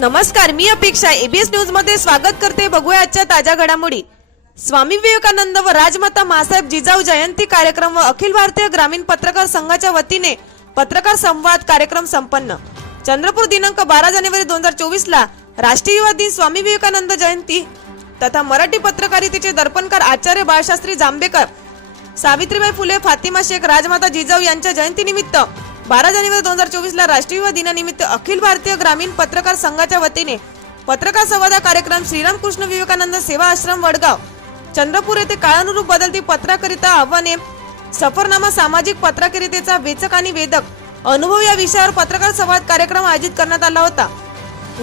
नमस्कार मी अपेक्षा एबीएस न्यूजमध्ये स्वागत करते. बघूया आजच्या ताज्या घडामोडी. स्वामी विवेकानंद व राजमाता मासाहेब जिजाऊ जयंती कार्यक्रम व अखिल भारतीय ग्रामीण पत्रकार संघाच्या वतीने पत्रकार संवाद कार्यक्रम संपन्न. चंद्रपूर दिनांक बारा जानेवारी दोन हजार चोवीस ला राष्ट्रीय युवा दिन स्वामी विवेकानंद जयंती तथा मराठी पत्रकारितेचे दर्पणकार आचार्य बाळशास्त्री जांभेकर सावित्रीबाई फुले फातिमा शेख राजमाता जिजाऊ यांच्या जयंतीनिमित्त बारा जानेवारी दोन हजार चोवीस ला राष्ट्रीय युवा दिनानिमित्त अखिल भारतीय ग्रामीण पत्रकार संघाच्या वतीने पत्रकार संवाद कार्यक्रम श्रीरामकृष्ण विवेकानंद सेवा आश्रम वडगाव. चंद्रपूर येथे काळानुरूप बदलती पत्रकारिता आव्हाने सफरनामा सामाजिक पत्रकारितेचा वेचक आणि वेदक अनुभव या विषयावर पत्रकार संवाद कार्यक्रम आयोजित करण्यात आला होता.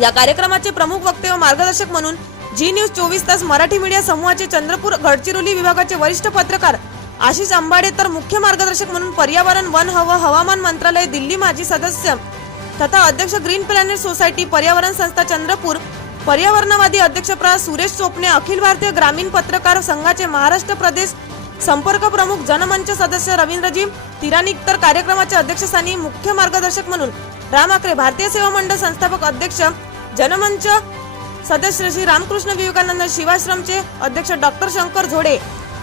या कार्यक्रमाचे प्रमुख वक्ते व मार्गदर्शक म्हणून जी न्यूज चोवीस तास मराठी मीडिया समूहाचे चंद्रपूर गडचिरोली विभागाचे वरिष्ठ पत्रकार आशिष आंबाडे तर मुख्य मार्गदर्शक म्हणून पर्यावरण वन हवा हवामान मंत्रालय दिल्ली माजी सदस्य. तथा अध्यक्ष ग्रीन प्लॅनेट सोसायटी पर्यावरण संस्था चंद्रपूर. पर्यावरणवादी अध्यक्षप्रा सुरेश चोपणे अखिल भारतीय ग्रामीण पत्रकार संघाचे महाराष्ट्र प्रदेश संपर्क प्रमुख जनमंच सदस्य रवींद्रजी तिरानिक तर कार्यक्रमाच्या अध्यक्षस्थानी मुख्य मार्गदर्शक म्हणून राम आकरे भारतीय सेवा मंडळ संस्थापक अध्यक्ष जनमंच सदस्य श्री रामकृष्ण विवेकानंद शिवाश्रमचे अध्यक्ष डॉक्टर शंकर झोडे.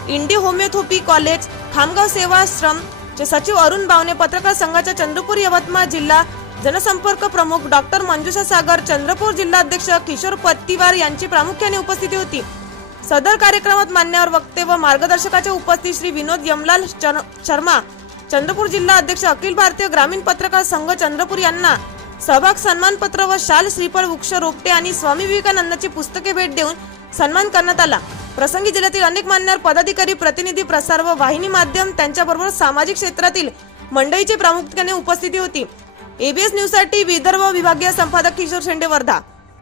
इंडी होमिओथोपी कॉलेज खामगाव सेवाश्रम चे सचिव अरुण बावने पत्रकार संघाच्या चंद्रपूर यवतमाळ जिल्हा जनसंपर्क प्रमुख डॉक्टर मंजुषा सागर चंद्रपूर जिल्हाध्यक्ष किशोर पत्तीवार यांची प्रामुख्याने उपस्थिती होती. सदर कार्यक्रमात मान्यवर वक्ते व मार्गदर्शकाच्या उपस्थित श्री विनोद यमलाल चर- शर्मा चंद्रपूर जिल्हा अध्यक्ष अखिल भारतीय ग्रामीण पत्रकार संघ चंद्रपूर यांना सहभाग सन्मानपत्र व शाल श्रीफळ वृक्ष रोपटे आणि स्वामी विवेकानंदाची पुस्तके भेट देऊन सन्मान करण्यात आला. प्रसंगी जिल्ह्यातील अनेक मान्यवर पदाधिकारी प्रतिनिधी प्रसार व वाहिनी माध्यम त्यांच्याबरोबर सामाजिक क्षेत्रातील मंडळीची प्रामुख्याने उपस्थिती होती. एबीएस न्यूजसाठी विदर्भ विभागीय संपादक किशोर शेंडे वर्धा.